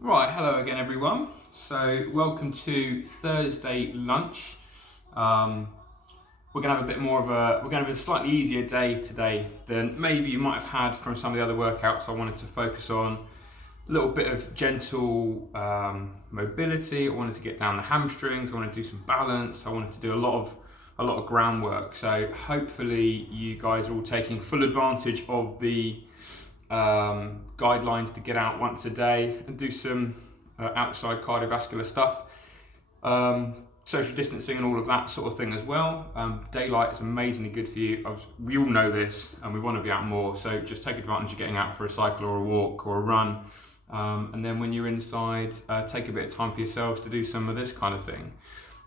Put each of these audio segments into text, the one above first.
Right, hello again everyone. So welcome to Thursday lunch. We're gonna have a bit more of we're gonna have a slightly easier day today than maybe you might have had from some of the other workouts I wanted to focus on. A little bit of gentle mobility. I wanted to get down the hamstrings. I wanted to do some balance. I wanted to do a lot of groundwork. So hopefully you guys are all taking full advantage of the guidelines to get out once a day and do some outside cardiovascular stuff. Social distancing and all of that sort of thing as well. Daylight is amazingly good for you. We all know this and we want to be out more, so just take advantage of getting out for a cycle or a walk or a run. And then when you're inside, take a bit of time for yourselves to do some of this kind of thing.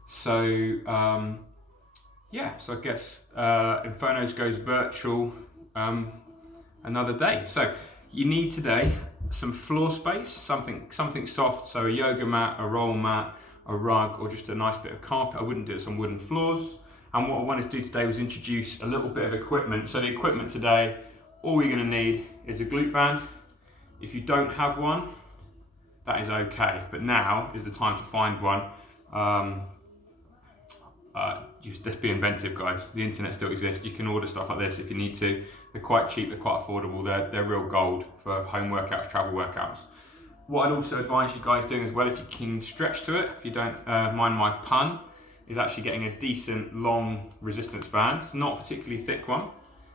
So yeah, so I guess Inferno's goes virtual another day. So you need today some floor space, something soft, so a yoga mat, a roll mat, a rug, or just a nice bit of carpet. I wouldn't do this on wooden floors. And what I wanted to do today was introduce a little bit of equipment. So the equipment today, all you're going to need is a glute band. If you don't have one, that is okay, but now is the time to find one. Just be inventive, guys. The internet still exists. You can order stuff like this if you need to. They're quite cheap, they're quite affordable. They're real gold for home workouts, travel workouts. What I'd also advise you guys doing as well, if you can stretch to it, if you don't mind my pun, is actually getting a decent long resistance band. It's not a particularly thick one,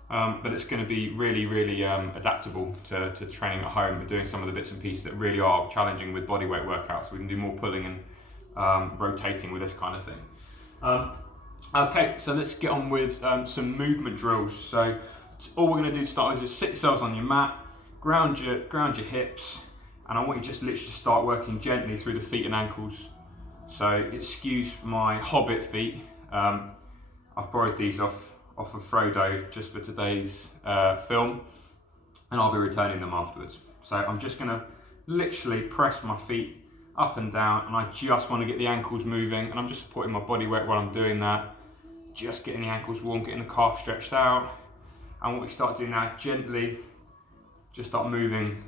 but it's going to be really adaptable to training at home, but doing some of the bits and pieces that really are challenging with bodyweight workouts. We can do more pulling and rotating with this kind of thing. Okay, so let's get on with some movement drills. So all we're going to do to start with is just sit yourselves on your mat, ground your hips, and I want you just literally to start working gently through the feet and ankles. So excuse my hobbit feet. I've borrowed these off of Frodo just for today's film, and I'll be returning them afterwards. So I'm just going to literally press my feet up and down, and I just want to get the ankles moving, and I'm just supporting my body weight while I'm doing that. Just getting the ankles warm, getting the calf stretched out. And what we start doing now, gently, just start moving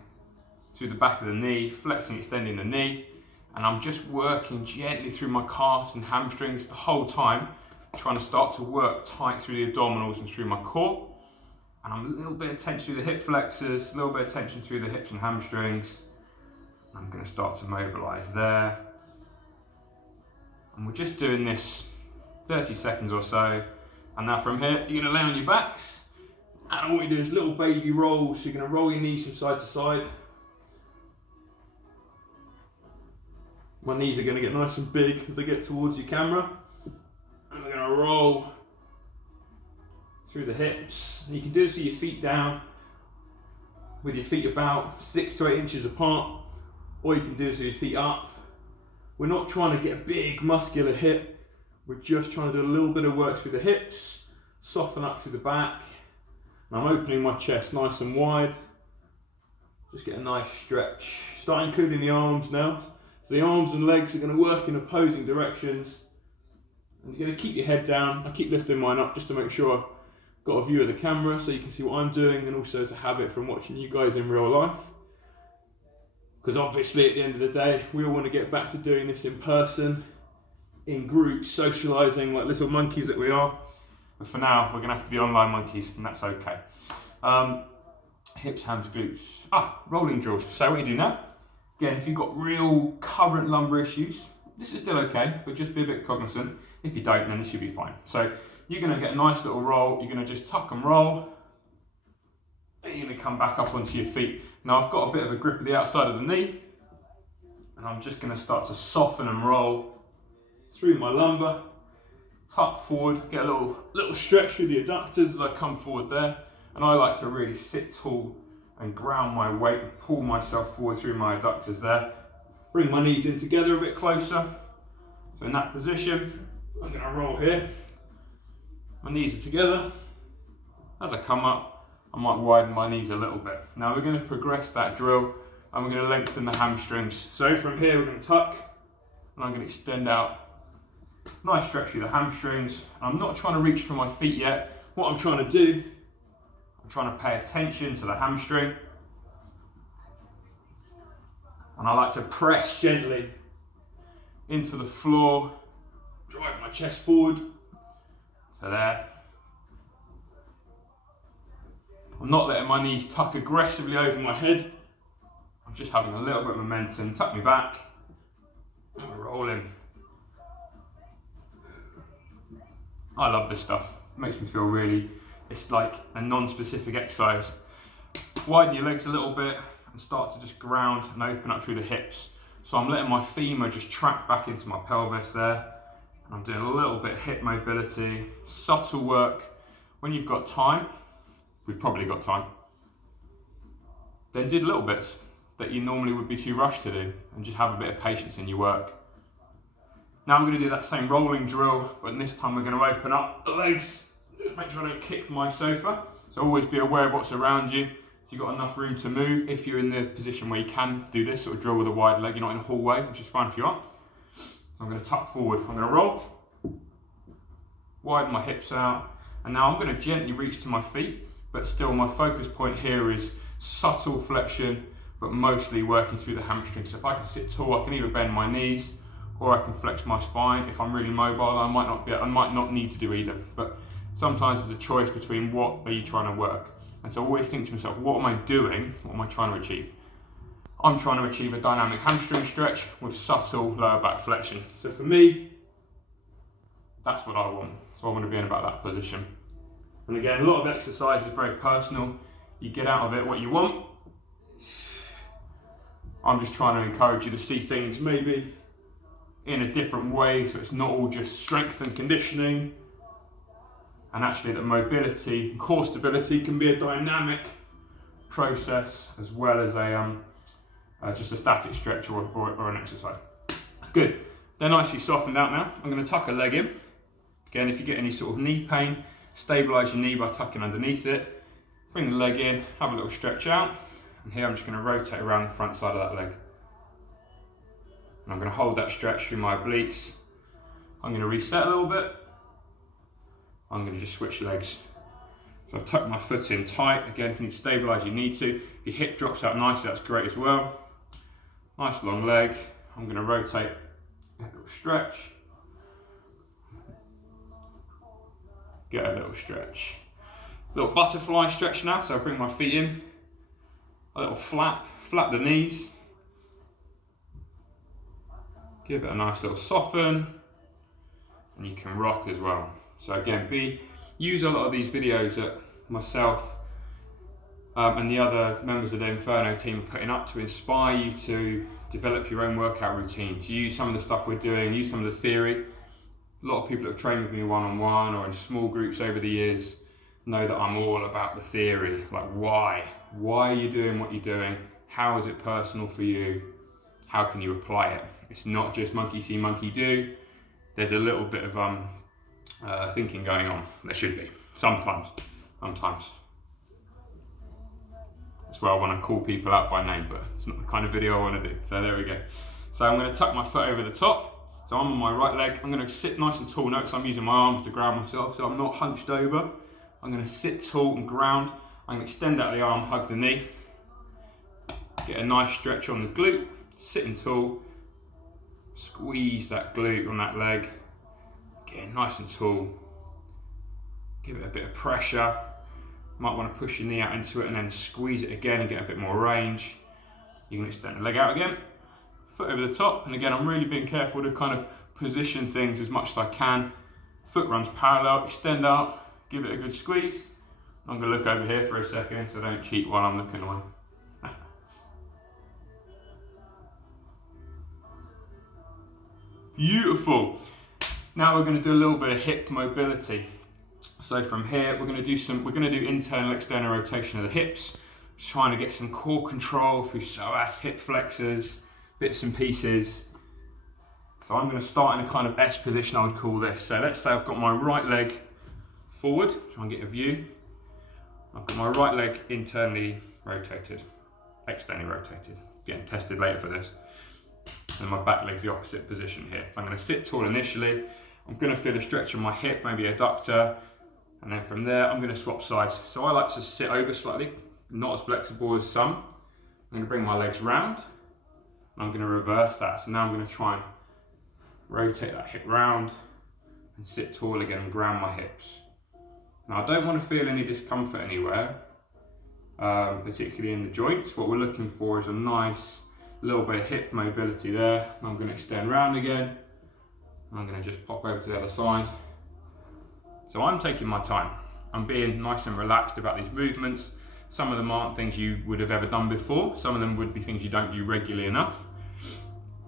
through the back of the knee, flexing, extending the knee. And I'm just working gently through my calves and hamstrings the whole time, trying to start to work tight through the abdominals and through my core. And I'm a little bit of tension through the hip flexors, a little bit of tension through the hips and hamstrings. I'm going to start to mobilize there. And we're just doing this 30 seconds or so. And now from here, you're going to lay on your backs. And all you do is little baby rolls. So you're going to roll your knees from side to side. My knees are going to get nice and big as they get towards your camera. And we're going to roll through the hips. And you can do this with your feet down, with your feet about 6 to 8 inches apart. Or you can do this with your feet up. We're not trying to get a big muscular hip. We're just trying to do a little bit of work through the hips, soften up through the back. And I'm opening my chest nice and wide. Just get a nice stretch. Start including the arms now. So the arms and legs are going to work in opposing directions. And you're going to keep your head down. I keep lifting mine up just to make sure I've got a view of the camera so you can see what I'm doing, and also as a habit from watching you guys in real life. Because obviously at the end of the day, we all want to get back to doing this in person, in groups, socialising like little monkeys that we are. But for now, we're going to have to be online monkeys, and that's okay. Hips, hams, glutes. Rolling drills. So what you do now, again, if you've got real current lumbar issues, this is still okay, but just be a bit cognizant. If you don't, then it should be fine. So you're going to get a nice little roll. You're going to just tuck and roll. And you're going to come back up onto your feet. Now I've got a bit of a grip of the outside of the knee, and I'm just going to start to soften and roll through my lumbar, tuck forward, get a little stretch through the adductors as I come forward there. And I like to really sit tall and ground my weight and pull myself forward through my adductors there. Bring my knees in together a bit closer. So in that position, I'm going to roll here. My knees are together. As I come up, I might widen my knees a little bit. Now we're going to progress that drill, and we're going to lengthen the hamstrings. So from here we're going to tuck, and I'm going to extend out. Nice stretch through the hamstrings. I'm not trying to reach for my feet yet. What I'm trying to do, I'm trying to pay attention to the hamstring. And I like to press gently into the floor, drive my chest forward. So there. I'm not letting my knees tuck aggressively over my head. I'm just having a little bit of momentum. Tuck me back. And we're rolling. I love this stuff. It makes me feel really, it's like a non-specific exercise. Widen your legs a little bit and start to just ground and open up through the hips. So I'm letting my femur just track back into my pelvis there. And I'm doing a little bit of hip mobility, subtle work. When you've got time, we've probably got time, then do little bits that you normally would be too rushed to do, and just have a bit of patience in your work. Now I'm going to do that same rolling drill, but this time we're going to open up the legs. Just make sure I don't kick my sofa. So always be aware of what's around you. So you've got enough room to move. If you're in the position where you can do this sort of drill with a wide leg, you're not in a hallway, which is fine if you are. So I'm going to tuck forward. I'm going to roll, widen my hips out, and now I'm going to gently reach to my feet, but still my focus point here is subtle flexion, but mostly working through the hamstring. So if I can sit tall, I can either bend my knees or I can flex my spine. If I'm really mobile, I might not need to do either. But sometimes there's a choice between what are you trying to work. And so I always think to myself, what am I doing? What am I trying to achieve? I'm trying to achieve a dynamic hamstring stretch with subtle lower back flexion. So for me, that's what I want. So I want to be in about that position. And again, a lot of exercise is very personal. You get out of it what you want. I'm just trying to encourage you to see things maybe in a different way, so it's not all just strength and conditioning, and actually that mobility and core stability can be a dynamic process as well as just a static stretch or an exercise. Good. They're nicely softened out now. I'm going to tuck a leg in. Again, if you get any sort of knee pain, stabilise your knee by tucking underneath it. Bring the leg in, have a little stretch out. And here I'm just going to rotate around the front side of that leg. And I'm going to hold that stretch through my obliques. I'm going to reset a little bit. I'm going to just switch legs. So I've tucked my foot in tight. Again, if you need to stabilise, you need to. If your hip drops out nicely, that's great as well. Nice long leg. I'm going to rotate, a little stretch. Get a little stretch. Little butterfly stretch now, so I'll bring my feet in. A little flap the knees. Give it a nice little soften. And you can rock as well. So again, use a lot of these videos that myself and the other members of the Inferno team are putting up to inspire you to develop your own workout routines. Use some of the stuff we're doing, use some of the theory. A lot of people that have trained with me one-on-one or in small groups over the years know that I'm all about the theory. Like why? Why are you doing what you're doing? How is it personal for you? How can you apply it? It's not just monkey see, monkey do. There's a little bit of thinking going on. There should be, sometimes. That's where I want to call people out by name, but it's not the kind of video I want to do. So there we go. So I'm going to tuck my foot over the top. So I'm on my right leg. I'm going to sit nice and tall. Notice I'm using my arms to ground myself, so I'm not hunched over. I'm going to sit tall and ground. I'm going to extend out the arm, hug the knee. Get a nice stretch on the glute. Sitting tall. Squeeze that glute on that leg. Get nice and tall. Give it a bit of pressure. Might want to push your knee out into it and then squeeze it again and get a bit more range. You can extend the leg out again. Foot over the top, and again I'm really being careful to kind of position things as much as I can. Foot runs parallel, extend out, give it a good squeeze. I'm going to look over here for a second so I don't cheat while I'm looking away. Beautiful. Now we're going to do a little bit of hip mobility. So from here we're going to do internal external rotation of the hips, just trying to get some core control through psoas, hip flexors, bits and pieces. So I'm going to start in a kind of S position, I would call this. So let's say I've got my right leg forward, try and get a view. I've got my right leg internally rotated, externally rotated. Getting tested later for this. And my back leg's the opposite position here. So I'm going to sit tall initially. I'm going to feel a stretch on my hip, maybe adductor. And then from there, I'm going to swap sides. So I like to sit over slightly, not as flexible as some. I'm going to bring my legs round. and I'm going to reverse that. So now I'm going to try and rotate that hip round and sit tall again and ground my hips. Now I don't want to feel any discomfort anywhere, particularly in the joints. What we're looking for is a nice little bit of hip mobility there. I'm going to extend round again. I'm going to just pop over to the other side. So I'm taking my time. I'm being nice and relaxed about these movements. Some of them aren't things you would have ever done before. Some of them would be things you don't do regularly enough.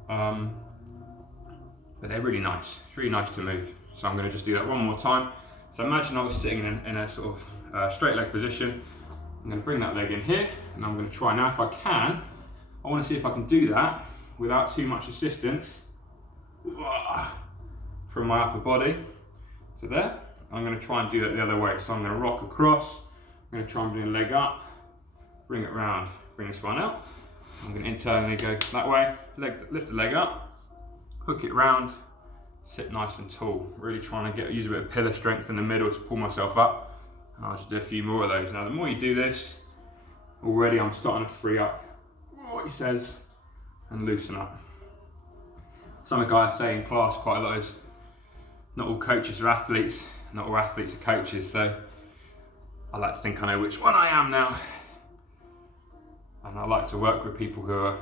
But they're really nice. It's really nice to move. So I'm going to just do that one more time. So imagine I was sitting in a sort of straight leg position. I'm going to bring that leg in here, and I'm going to try now, if I can, I want to see if I can do that without too much assistance from my upper body. So there, I'm going to try and do that the other way. So I'm going to rock across, I'm going to try and bring the leg up, bring it round, bring the spine out. I'm going to internally go that way, lift the leg up, hook it round, sit nice and tall. Really trying to use a bit of pillar strength in the middle to pull myself up. And I'll just do a few more of those. Now the more you do this, already I'm starting to free up what he says and loosen up. Some of the guys say in class quite a lot is, not all coaches are athletes, not all athletes are coaches, so I like to think I know which one I am now. And I like to work with people who are a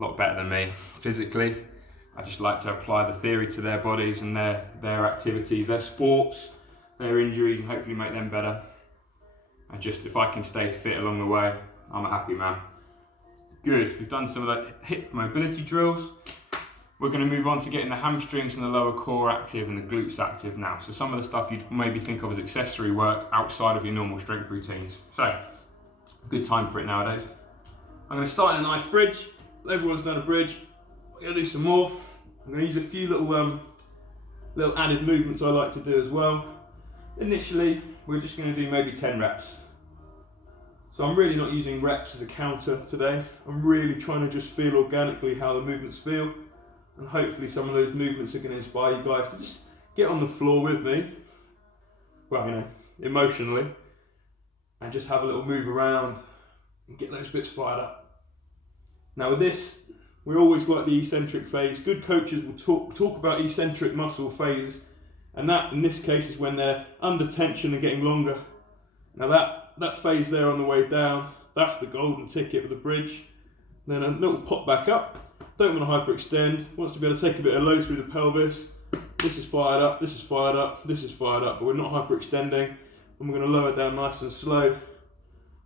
lot better than me physically. I just like to apply the theory to their bodies and their activities, their sports, their injuries, and hopefully make them better. And just if I can stay fit along the way, I'm a happy man. Good, we've done some of the hip mobility drills. We're going to move on to getting the hamstrings and the lower core active and the glutes active now. So some of the stuff you'd maybe think of as accessory work outside of your normal strength routines. So, good time for it nowadays. I'm going to start in a nice bridge. Everyone's done a bridge. We're going to do some more. I'm going to use a few little added movements I like to do as well. Initially, we're just going to do maybe 10 reps. So I'm really not using reps as a counter today. I'm really trying to just feel organically how the movements feel. And hopefully some of those movements are going to inspire you guys to just get on the floor with me. Well, you know, emotionally. And just have a little move around and get those bits fired up. Now with this, we always like the eccentric phase. Good coaches will talk about eccentric muscle phase. And that, in this case, is when they're under tension and getting longer. Now that phase there on the way down, that's the golden ticket with the bridge. Then a little pop back up. Don't want to hyperextend. Wants to be able to take a bit of load through the pelvis. This is fired up, this is fired up, this is fired up, but we're not hyperextending. And we're going to lower down nice and slow.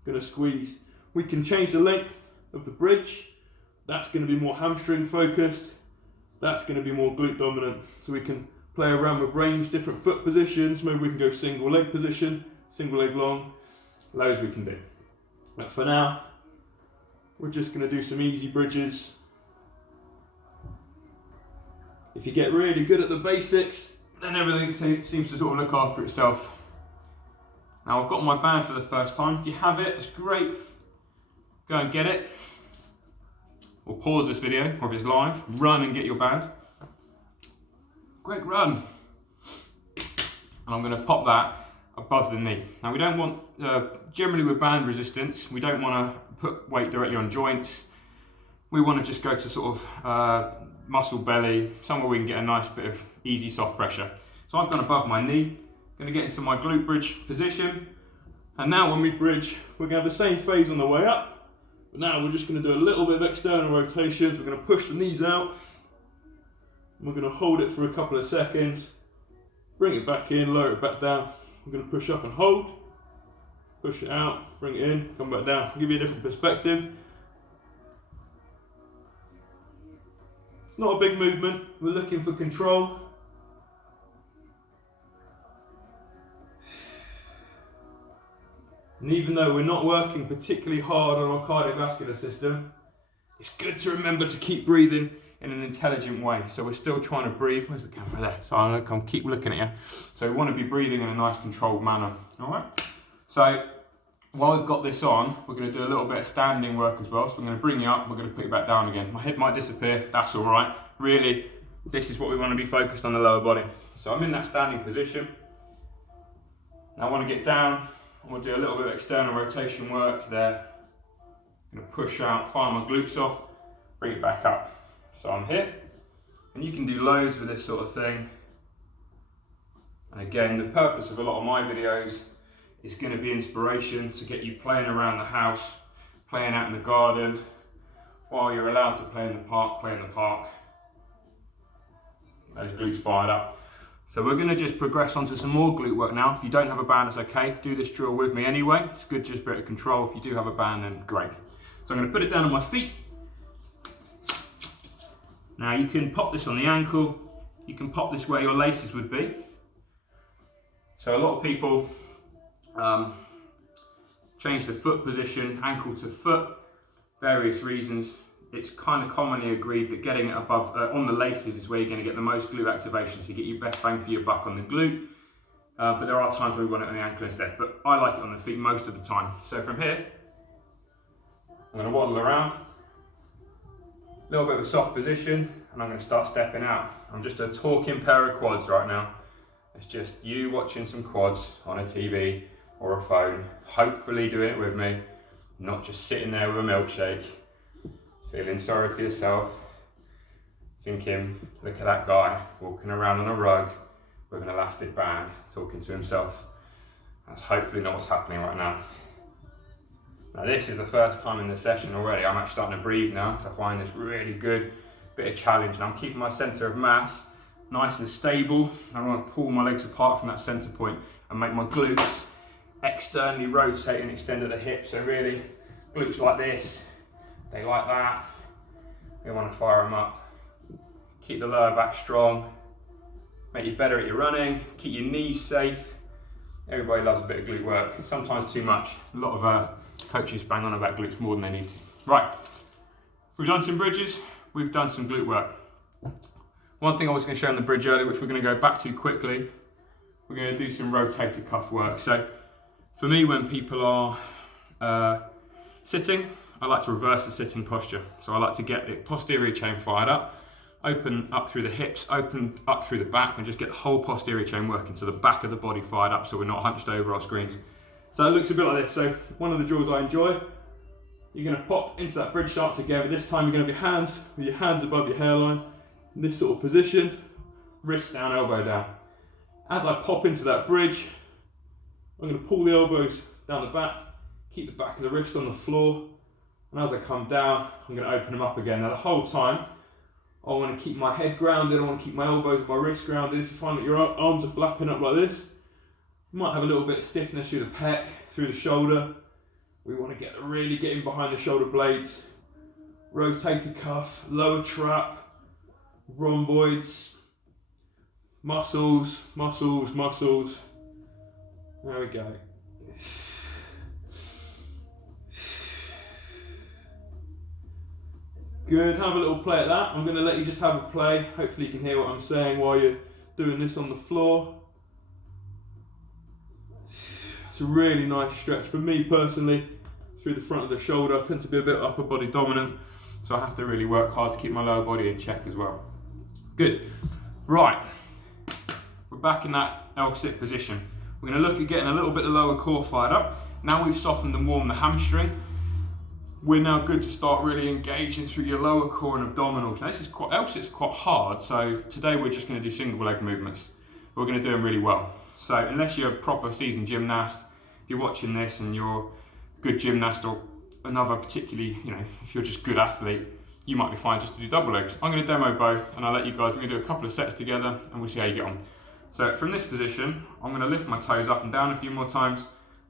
Going to squeeze. We can change the length of the bridge. That's going to be more hamstring focused. That's going to be more glute dominant. So we can play around with range, different foot positions. Maybe we can go single leg position, single leg long. Loads we can do. But for now, we're just going to do some easy bridges. If you get really good at the basics, then everything seems to sort of look after itself. Now I've got my band for the first time. If you have it, it's great. Go and get it. Or pause this video, or if it's live, run and get your band. Quick run. And I'm going to pop that above the knee. Now we don't want, generally with band resistance, we don't want to put weight directly on joints. We want to just go to sort of muscle belly, somewhere we can get a nice bit of easy soft pressure. So I've gone above my knee, going to get into my glute bridge position. And now when we bridge, we're going to have the same phase on the way up. But now we're just going to do a little bit of external rotations. We're going to push the knees out. And we're going to hold it for a couple of seconds. Bring it back in, lower it back down. We're going to push up and hold. Push it out, bring it in, come back down. I'll give you a different perspective. It's not a big movement. We're looking for control. And even though we're not working particularly hard on our cardiovascular system, it's good to remember to keep breathing in an intelligent way. So we're still trying to breathe. Where's the camera there? So I'll keep looking at you. So we want to be breathing in a nice controlled manner. All right. So while we've got this on, we're going to do a little bit of standing work as well. So we're going to bring you up, we're going to put you back down again. My head might disappear, that's all right. Really, this is what we want to be focused on, the lower body. So I'm in that standing position. Now I want to get down, and we'll do a little bit of external rotation work there. I'm going to push out, fire my glutes off, bring it back up. So I'm here, and you can do loads with this sort of thing. And again, the purpose of a lot of my videos is going to be inspiration to get you playing around the house, playing out in the garden, while you're allowed to play in the park, play in the park. Those glutes fired up. So we're going to just progress onto some more glute work now. If you don't have a band, it's okay. Do this drill with me anyway. It's good, just a bit of control. If you do have a band, then great. So I'm going to put it down on my feet. Now you can pop this on the ankle. You can pop this where your laces would be. So a lot of people change the foot position, ankle to foot, various reasons. It's kind of commonly agreed that getting it above, on the laces is where you're going to get the most glute activation, so you get your best bang for your buck on the glute. But there are times where we want it on the ankle instead, but I like it on the feet most of the time. So from here, I'm going to waddle around, a little bit of a soft position, and I'm going to start stepping out. I'm just a talking pair of quads right now. It's just you watching some quads on a TV or a phone, hopefully doing it with me, not just sitting there with a milkshake, feeling sorry for yourself, thinking, look at that guy walking around on a rug with an elastic band, talking to himself. That's hopefully not what's happening right now. Now this is the first time in the session already, I'm actually starting to breathe now, because I find this really good, bit of challenge, and I'm keeping my centre of mass nice and stable. I want to pull my legs apart from that centre point and make my glutes externally rotate and extend at the hips. So really, glutes like this, they like that. We want to fire them up. Keep the lower back strong. Make you better at your running. Keep your knees safe. Everybody loves a bit of glute work. Sometimes too much. A lot of coaches bang on about glutes more than they need to. Right, we've done some bridges. We've done some glute work. One thing I was going to show on the bridge earlier, which we're going to go back to quickly, we're going to do some rotator cuff work. So for me, when people are sitting, I like to reverse the sitting posture. So I like to get the posterior chain fired up, open up through the hips, open up through the back, and just get the whole posterior chain working, so the back of the body fired up so we're not hunched over our screens. So it looks a bit like this. So one of the drills I enjoy, you're going to pop into that bridge stance again, but this time you're going to be with your hands above your hairline, in this sort of position, wrist down, elbow down. As I pop into that bridge, I'm going to pull the elbows down the back, keep the back of the wrist on the floor, and as I come down, I'm going to open them up again. Now the whole time, I want to keep my head grounded, I want to keep my elbows and my wrists grounded. If you find that your arms are flapping up like this, you might have a little bit of stiffness through the pec, through the shoulder. We want to really get in behind the shoulder blades. Rotator cuff, lower trap, rhomboids, muscles, muscles, muscles. There we go. Good, have a little play at that. I'm going to let you just have a play. Hopefully you can hear what I'm saying while you're doing this on the floor. It's a really nice stretch. For me personally, through the front of the shoulder, I tend to be a bit upper body dominant, so I have to really work hard to keep my lower body in check as well. Good. Right, we're back in that L-sit position. We're going to look at getting a little bit of the lower core fired up. Now we've softened and warmed the hamstring, we're now good to start really engaging through your lower core and abdominals. Now this is L-sit's quite hard, so today we're just going to do single leg movements. We're going to do them really well. So unless you're a proper seasoned gymnast, if you're watching this and you're a good gymnast or another particularly, if you're just a good athlete, you might be fine just to do double legs. I'm going to demo both and I'll let you guys, we're going to do a couple of sets together and we'll see how you get on. So from this position, I'm going to lift my toes up and down a few more times.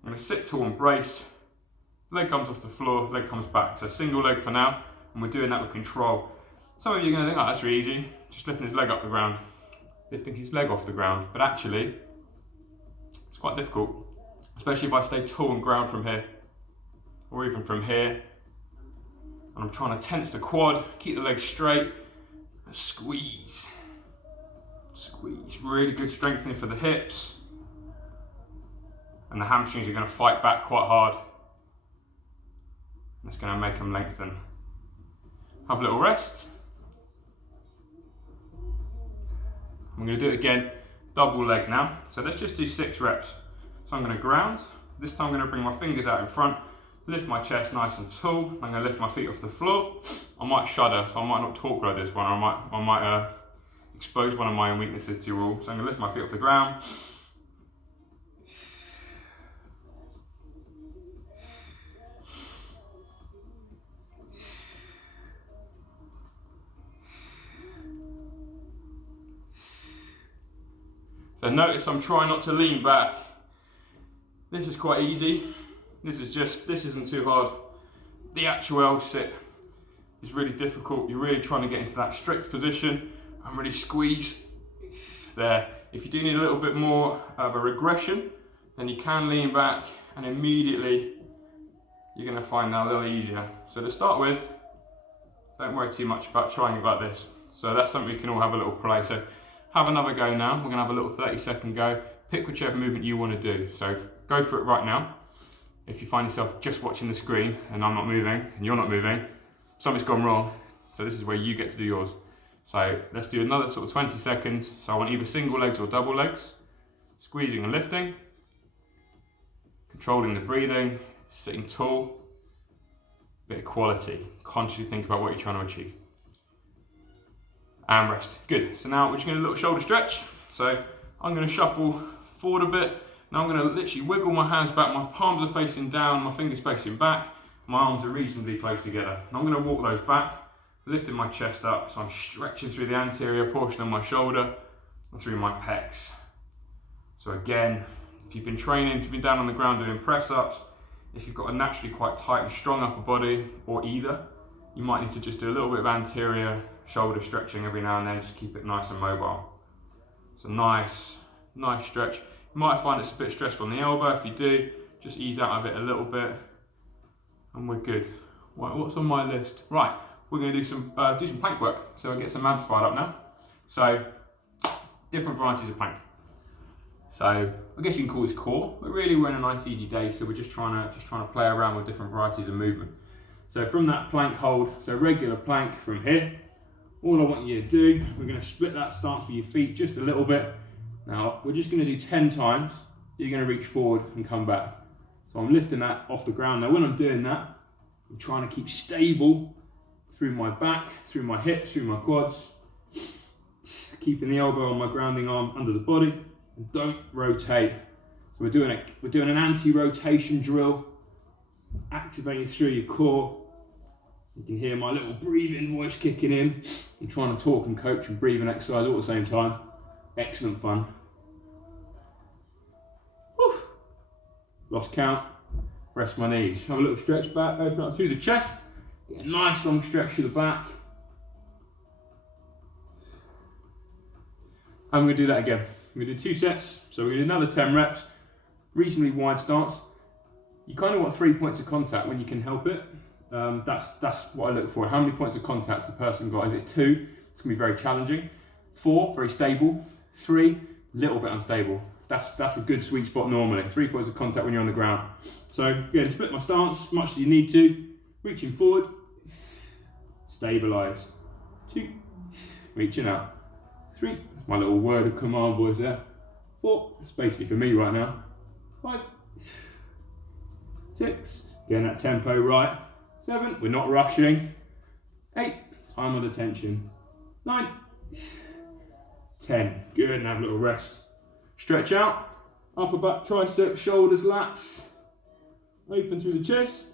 I'm going to sit tall and brace. Leg comes off the floor, leg comes back. So single leg for now, and we're doing that with control. Some of you are going to think, oh, that's really easy, just lifting his leg up the ground, lifting his leg off the ground. But actually, it's quite difficult, especially if I stay tall and ground from here, or even from here. And I'm trying to tense the quad, keep the legs straight, and squeeze. Squeeze, really good strengthening for the hips. And the hamstrings are going to fight back quite hard. That's going to make them lengthen. Have a little rest. I'm going to do it again, double leg now. So let's just do 6 reps. So I'm going to ground. This time I'm going to bring my fingers out in front, Lift my chest nice and tall. I'm going to lift my feet off the floor. I might shudder, so I might not talk like this one. I might expose one of my own weaknesses to you all. So I'm going to lift my feet off the ground. So notice I'm trying not to lean back. This is quite easy. This isn't too hard. The actual L sit is really difficult. You're really trying to get into that strict position and really squeeze there. If you do need a little bit more of a regression, then you can lean back and immediately you're going to find that a little easier. So to start with, don't worry too much about trying it like this. So that's something we can all have a little play. So have another go now. We're going to have a little 30-second go. Pick whichever movement you want to do. So go for it right now. If you find yourself just watching the screen and I'm not moving and you're not moving, something's gone wrong. So this is where you get to do yours. So let's do another sort of 20 seconds. So I want either single legs or double legs. Squeezing and lifting. Controlling the breathing. Sitting tall. Bit of quality. Consciously think about what you're trying to achieve. And rest. Good. So now we're just going to do a little shoulder stretch. So I'm going to shuffle forward a bit. Now I'm going to literally wiggle my hands back. My palms are facing down, my fingers facing back. My arms are reasonably close together. And I'm going to walk those back, lifting my chest up. So I'm stretching through the anterior portion of my shoulder and through my pecs. So again, if you've been training, if you've been down on the ground doing press ups, if you've got a naturally quite tight and strong upper body, or either, you might need to just do a little bit of anterior shoulder stretching every now and then, just keep it nice and mobile. So nice stretch. You might find it's a bit stressful on the elbow. If you do, just ease out of it a little bit and we're good. Right, what's on my list? Right, we're going to do some plank work. So I'll get some abs fired up now. So different varieties of plank. So I guess you can call this core, but really we're in a nice easy day. So we're just trying to play around with different varieties of movement. So from that plank hold, so regular plank from here, all I want you to do, we're going to split that stance with your feet just a little bit. Now, we're just going to do 10 times. You're going to reach forward and come back. So I'm lifting that off the ground. Now, when I'm doing that, I'm trying to keep stable through my back, through my hips, through my quads. Keeping the elbow on my grounding arm under the body. And don't rotate. So we're doing an anti-rotation drill. Activating through your core. You can hear my little breathing voice kicking in. I'm trying to talk and coach and breathe and exercise all at the same time. Excellent fun. Whew. Lost count. Rest my knees. Have a little stretch back. Open up through the chest. Get a nice long stretch through the back. And we're going to do that again. We're going to do 2 sets. So we're going to do another 10 reps. Reasonably wide stance. You kind of want 3 points of contact when you can help it. That's what I look for. How many points of contact a person got? If it's 2, it's going to be very challenging. 4, very stable. 3, a little bit unstable. That's a good sweet spot normally. 3 points of contact when you're on the ground. So again, split my stance much as you need to. Reaching forward, stabilize. 2, reaching out. 3, my little word of command voice there. 4, it's basically for me right now. 5, 6, getting that tempo right. 7, we're not rushing. 8, time on attention. 9, 10, good, and have a little rest. Stretch out, upper back, triceps, shoulders, lats. Open through the chest.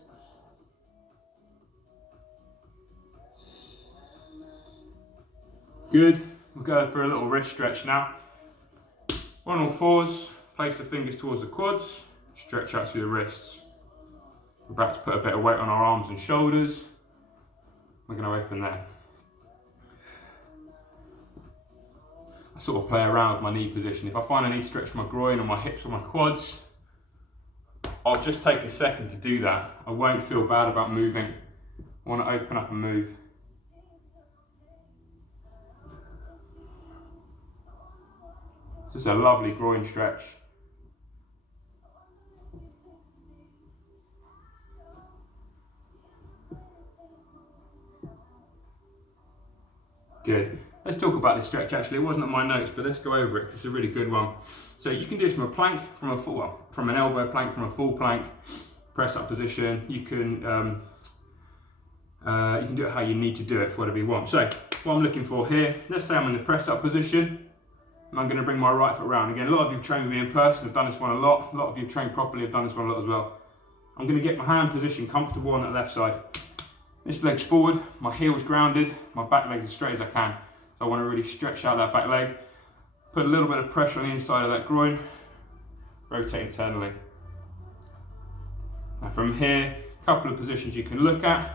Good, we'll go for a little wrist stretch now. On all fours, place the fingers towards the quads, stretch out through the wrists. We're about to put a bit of weight on our arms and shoulders. We're going to open there. I sort of play around with my knee position. If I find I need to stretch my groin or my hips or my quads, I'll just take a second to do that. I won't feel bad about moving. I want to open up and move. This is a lovely groin stretch. Good. Let's talk about this stretch actually. It wasn't on my notes, but let's go over it because it's a really good one. So you can do this from a plank, from an elbow plank, from a full plank. press up position. You can do it how you need to do it for whatever you want. So what I'm looking for here, let's say I'm in the press up position, and I'm going to bring my right foot round. Again, a lot of you have trained with me in person, have done this one a lot. A lot of you have trained properly, have done this one a lot as well. I'm going to get my hand position comfortable on that left side. This leg's forward, my heel's grounded, my back leg's as straight as I can. So I want to really stretch out that back leg, put a little bit of pressure on the inside of that groin, rotate internally. Now from here, a couple of positions you can look at.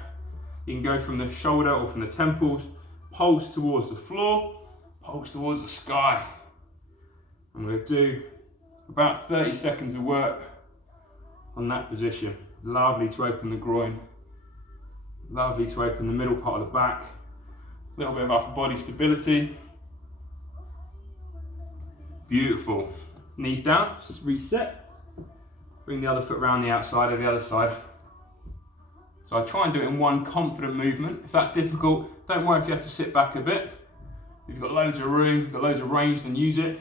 You can go from the shoulder or from the temples, pulse towards the floor, pulse towards the sky. I'm going to do about 30 seconds of work on that position. Lovely to open the groin, lovely to open the middle part of the back, a little bit of upper body stability. Beautiful. Knees down, reset. Bring the other foot around the outside of the other side. So I try and do it in one confident movement. If that's difficult, don't worry if you have to sit back a bit. If you've got loads of room, you've got loads of range, then use it.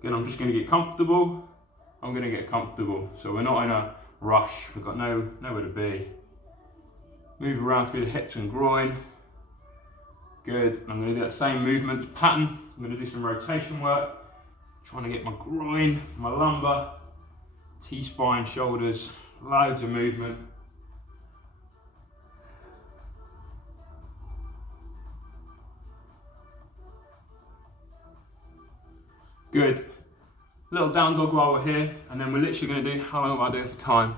Again, I'm just going to get comfortable. I'm going to get comfortable. So we're not in a rush. We've got nowhere to be. Move around through the hips and groin. Good. I'm going to do that same movement pattern. I'm going to do some rotation work. Trying to get my groin, my lumbar, T-spine, shoulders, loads of movement. Good. Little down dog while we're here, and then we're literally going to do, how long am I doing for time?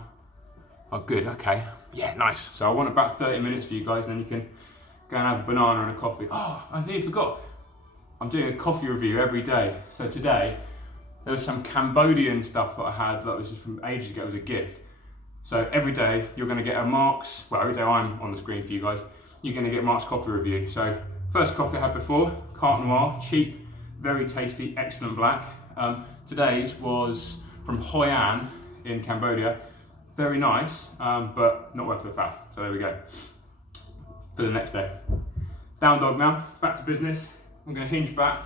Oh, good, okay. Yeah, nice. So I want about 30 minutes for you guys, and then you can go and have a banana and a coffee. Oh, I nearly forgot. I'm doing a coffee review every day. So today, there was some Cambodian stuff that I had that was just from ages ago as a gift. So every day, you're going to get a Mark's, well, every day I'm on the screen for you guys, you're going to get Mark's coffee review. So first coffee I had before, Carte Noir, cheap, very tasty, excellent black. Today's was from Hoi An in Cambodia. Very nice, but not worth the faff. So there we go. For the next day. Down dog now, back to business. I'm going to hinge back,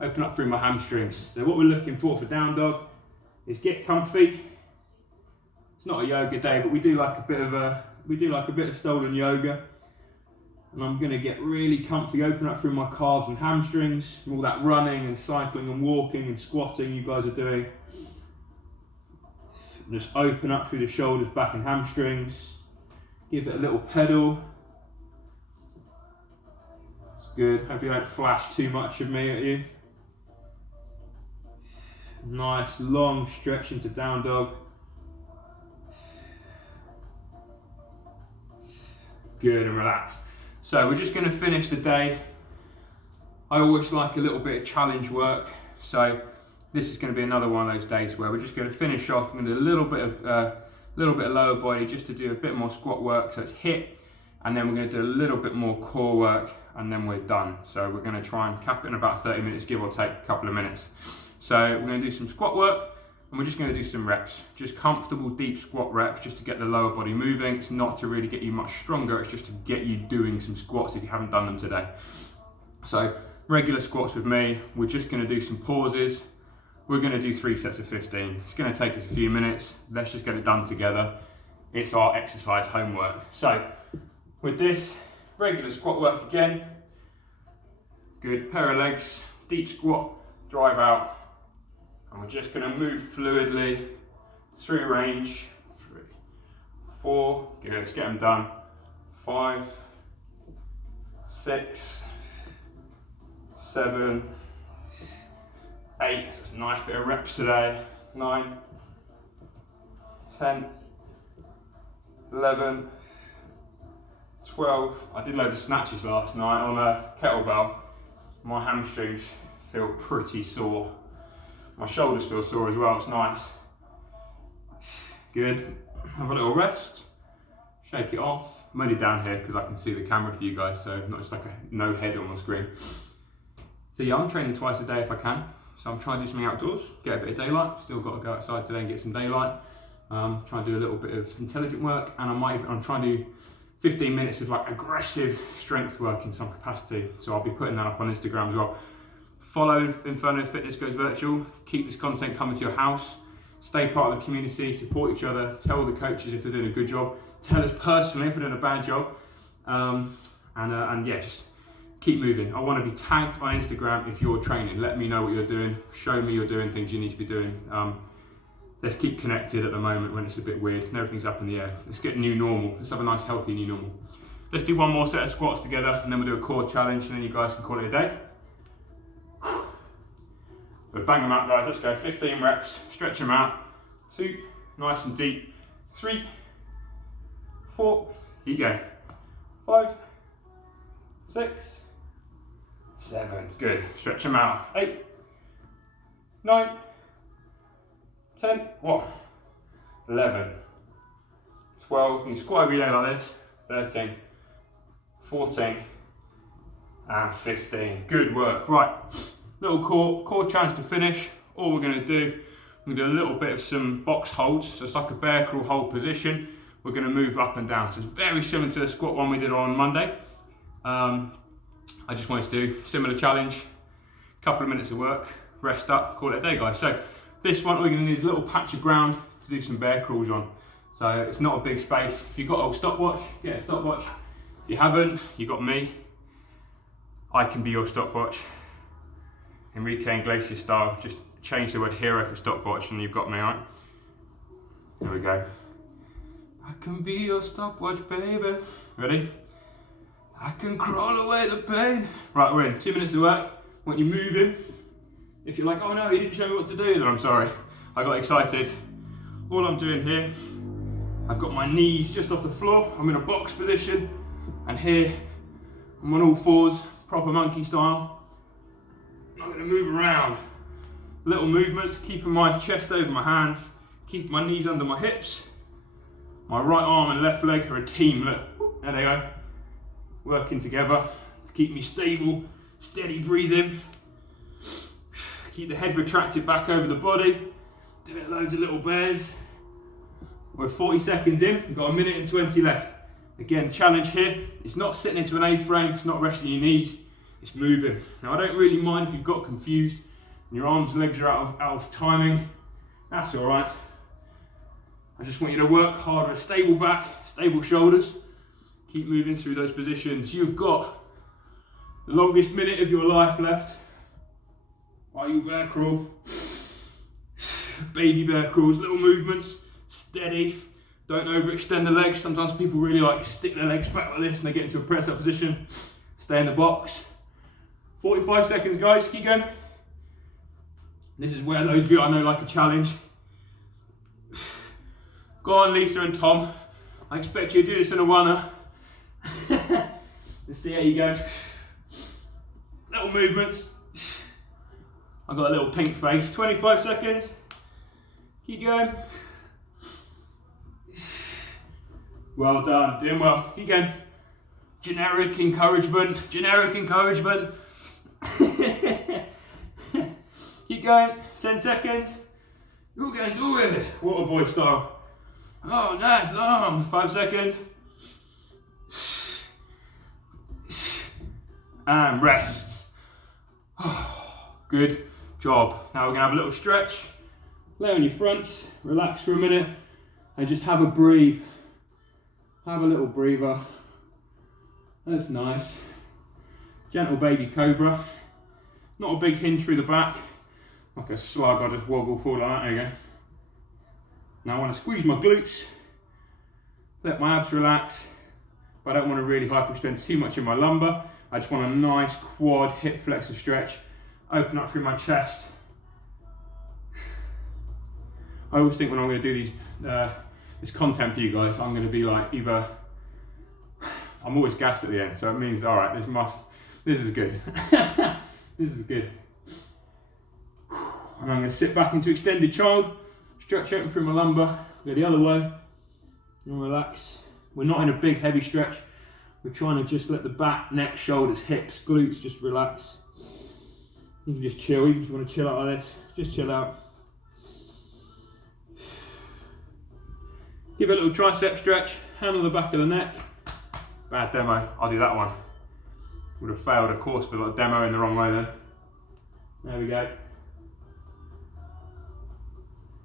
open up through my hamstrings. So what we're looking for down dog is get comfy. It's not a yoga day, but we do like a bit of stolen yoga. And I'm going to get really comfy, open up through my calves and hamstrings from all that running and cycling and walking and squatting you guys are doing. Just open up through the shoulders, back and hamstrings. Give it a little pedal. It's good. Hopefully you don't flash too much of me at you. Nice long stretch into down dog. Good, and relax. So we're just going to finish the day. I always like a little bit of challenge work. So this is going to be another one of those days where we're just going to finish off. I'm going to do a little bit of lower body just to do a bit more squat work. So it's hip, and then we're going to do a little bit more core work, and then we're done. So we're going to try and cap it in about 30 minutes, give or take a couple of minutes. So we're going to do some squat work, and we're just going to do some reps, just comfortable deep squat reps, just to get the lower body moving. It's not to really get you much stronger, it's just to get you doing some squats if you haven't done them today. So regular squats with me, we're just going to do some pauses. We're going to do 3 sets of 15. It's going to take us a few minutes. Let's just get it done together. It's our exercise homework. So with this, regular squat work again. Good, pair of legs, deep squat, drive out. And we're just going to move fluidly through range. 3, 4, good, let's get them done. 5, 6, 7, 8, so it's a nice bit of reps today. 9, 10, 11, 12. I did loads of snatches last night on a kettlebell. My hamstrings feel pretty sore. My shoulders feel sore as well, it's nice. Good, have a little rest, shake it off. I'm only down here because I can see the camera for you guys, so not just like no head on my screen. So yeah, I'm training twice a day if I can. So I'm trying to do something outdoors, get a bit of daylight. Still got to go outside today and get some daylight. Try and do a little bit of intelligent work, and I'm trying to do 15 minutes of like aggressive strength work in some capacity. So I'll be putting that up on Instagram as well. Follow Inferno Fitness Goes Virtual. Keep this content coming to your house. stay part of the community, support each other, tell the coaches if they're doing a good job, tell us personally if we're doing a bad job, and yeah, just keep moving. I want to be tagged on Instagram if you're training. Let me know what you're doing, show me you're doing things you need to be doing. Let's keep connected at the moment when it's a bit weird and everything's up in the air. Let's get new normal. Let's have a nice healthy new normal. Let's do one more set of squats together and then we'll do a core challenge and then you guys can call it a day. But bang them out, guys. Let's go. 15 reps. Stretch them out. 2, nice and deep. 3, 4, keep going. 5, 6, 7, good. Stretch them out. 8, 9, 10, 1, 11, 12, you squat every day like this, 13, 14, and 15. Good work. Right, little core challenge to finish. All we're going to do, we're going to do a little bit of some box holds, so it's like a bear crawl hold position. We're going to move up and down. So it's very similar to the squat one we did on Monday. I just wanted to do similar challenge, couple of minutes of work, rest up, call it a day, guys. So this one, all you're going to need is a little patch of ground to do some bear crawls on. So it's not a big space. If you've got a stopwatch, get a stopwatch. If you haven't, you've got me. I can be your stopwatch. Enrique Iglesias style, just change the word hero for stopwatch and you've got me, all right? There we go. I can be your stopwatch, baby. Ready? I can crawl away the pain. Right, we're in. 2 minutes of work. Want you moving. If you're like, oh no, he didn't show me what to do, then I'm sorry. I got excited. All I'm doing here, I've got my knees just off the floor. I'm in a box position. And here, I'm on all fours, proper monkey style. I'm gonna move around. Little movements, keeping my chest over my hands, keep my knees under my hips. My right arm and left leg are a team, look, there they go. Working together to keep me stable, steady breathing. Keep the head retracted back over the body. Doing loads of little bears. We're 40 seconds in, we've got 1 minute and 20 left. Again, challenge here, it's not sitting into an A-frame, it's not resting your knees, it's moving. Now I don't really mind if you've got confused and your arms and legs are out of timing, that's all right. I just want you to work hard with a stable back, stable shoulders. Keep moving through those positions. You've got the longest minute of your life left. While you bear crawl. Baby bear crawls, little movements, steady. Don't overextend the legs. Sometimes people really like stick their legs back like this and they get into a press up position. Stay in the box. 45 seconds, guys, keep going. This is where those of you I know like a challenge. Go on, Lisa and Tom. I expect you to do this in a runner. Let's see how you go. Little movements. I've got a little pink face. 25 seconds. Keep going. Well done, doing well. Keep going. Generic encouragement. Generic encouragement. Keep going. 10 seconds. You're going to do it. Water boy style. Oh, nice, long. 5 seconds. And rest. Good job. Now we're going to have a little stretch. Lay on your fronts, relax for a minute, and just have a breathe. Have a little breather. That's nice. Gentle baby cobra. Not a big hinge through the back. Like a slug, I'll just wobble forward like that. There you go. Now I want to squeeze my glutes, let my abs relax, but I don't want to really hyperextend too much in my lumbar. I just want a nice quad hip flexor stretch, open up through my chest. I always think when I'm going to do these, this content for you guys, I'm going to be like either, I'm always gassed at the end, so it means, all right, this is good. This is good. And I'm going to sit back into extended child. Stretch open through my lumbar, go the other way, and relax. We're not in a big heavy stretch. We're trying to just let the back, neck, shoulders, hips, glutes just relax. You can just chill, even if you want to chill out like this, just chill out. Give it a little tricep stretch, hand on the back of the neck. Bad demo, I'll do that one. Would have failed a course with a demo in the wrong way then. There we go.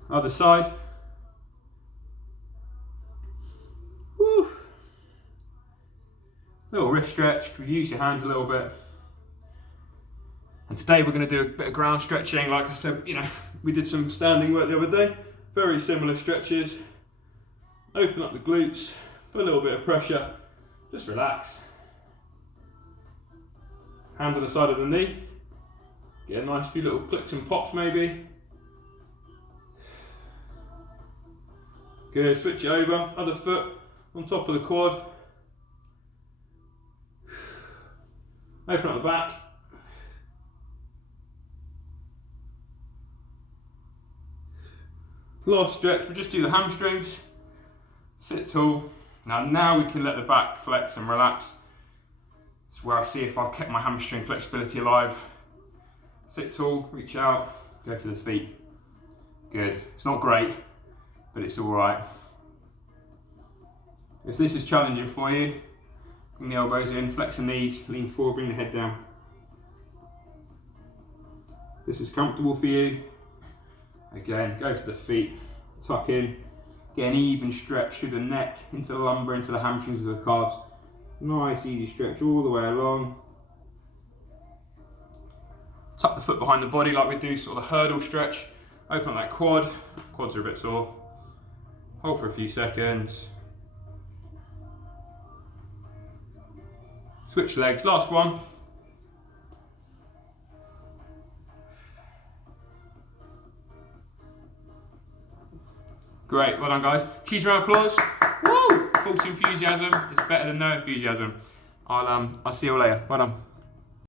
Other side. Woo. Little wrist stretch, use your hands a little bit. And today we're going to do a bit of ground stretching. Like I said, you know, we did some standing work the other day. Very similar stretches. Open up the glutes, put a little bit of pressure, just relax. Hands on the side of the knee. Get a nice few little clicks and pops maybe. Good, switch it over, other foot on top of the quad. Open up the back. Last stretch, we'll just do the hamstrings. Sit tall. Now we can let the back flex and relax. It's where I see if I've kept my hamstring flexibility alive. Sit tall, reach out, go to the feet. Good. It's not great, but it's all right. If this is challenging for you, bring the elbows in, flex the knees, lean forward, bring the head down. If this is comfortable for you, again, go to the feet, tuck in, get an even stretch through the neck, into the lumbar, into the hamstrings of the calves. Nice easy stretch all the way along. Tuck the foot behind the body like we do sort of the hurdle stretch. Open up that quad, quads are a bit sore. Hold for a few seconds. Switch legs, last one. Great, well done guys. Cheese round of applause. Woo! False enthusiasm is better than no enthusiasm. I'll see you all later. Well done.